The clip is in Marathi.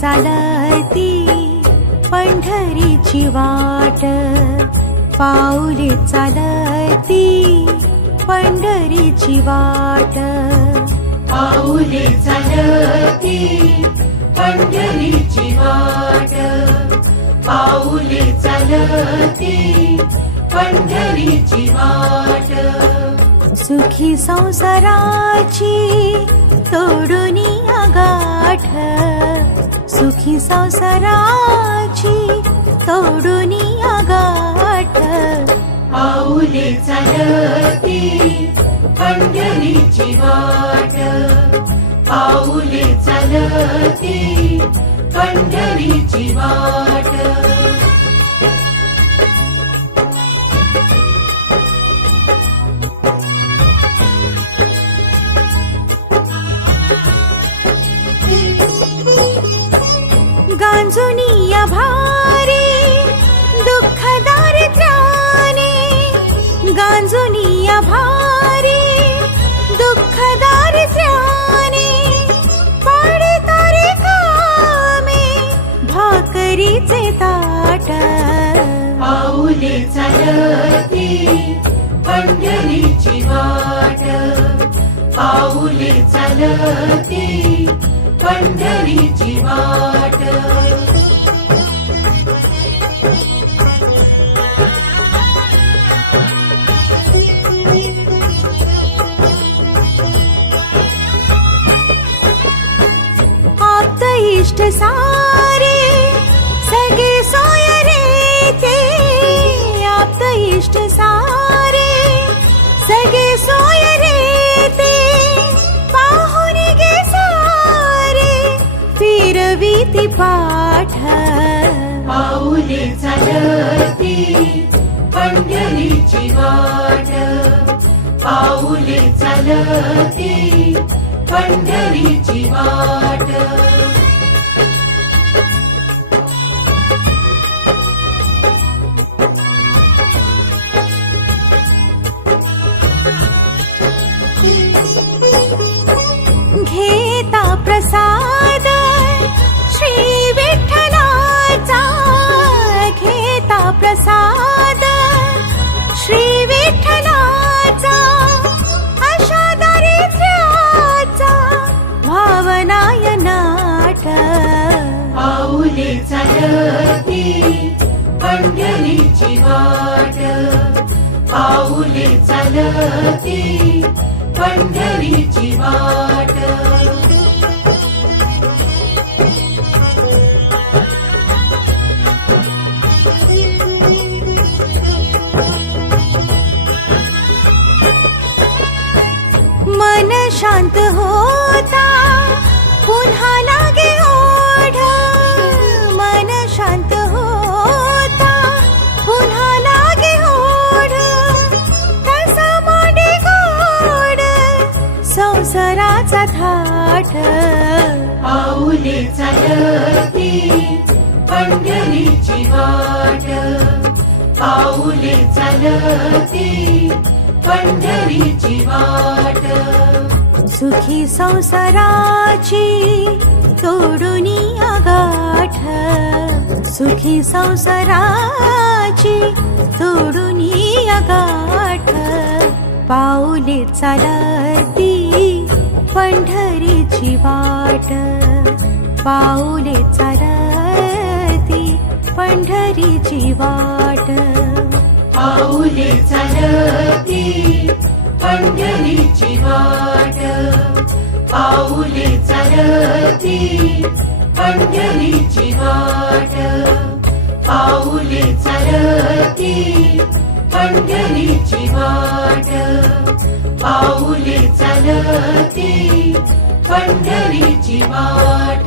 चालती पंढरीची वाट, पाऊले चालती पंढरीची वाट, पाऊले चालती पंढरीची वाट, पाऊले चालती पंढरीची वाट. सुखी संसाराची तोडूनी गाठ, सुखी संसाराची तोडूनी गाठ, पाऊले चालती पंढरीची वाट, पाऊले चालती पंढरीची वाट. गांजुनिया भारी दुःख दारिद्र्याने, गांजुनिया भारी दुःख दारिद्र्याने, पडतारे कामे भाकरीचे ताट, पाऊले चालती पंढरीची वाट, पाऊले चालती पंढरीची वाट. आप्त इष्ट सारे सगळे सोय रे, आप्त इष्ट सारे सगळे सोय रे, पाहुन गे सारे फिरवीती पाठ, पाऊले चालती पंढरीची वाट, पाऊले चालती पंढरीची वाट. घेता प्रसाद श्री विठ्ठलाचा, घेता प्रसाद श्री विठ्ठलाचा, अशा दारिद्र्याचा भावनाय नाट, पाऊले चालती पंढरीची वाट, पाऊले चालती पंढरीची वाट. मन शांत होता पुन्हा लागे ओढ, मन शांत होता पुन्हा लागे ओढ, तसा मांडे गोड संसाराचा थाट, पाऊले चालती पंढरीची वाट, पाऊले चालती पंढरीची वाट. सुखी संसाराची तोडूनी गाठ, सुखी संसाराची तोडूनी गाठ, पाऊले चालती पंढरीची वाट, पाऊले चालती पंढरीची वाट, पाऊले चालती पंढरीची वाट, पाऊले चालती पंढरीची वाट, पाऊले चालती पंढरीची वाट, पाऊले चालती पंढरीची वाट.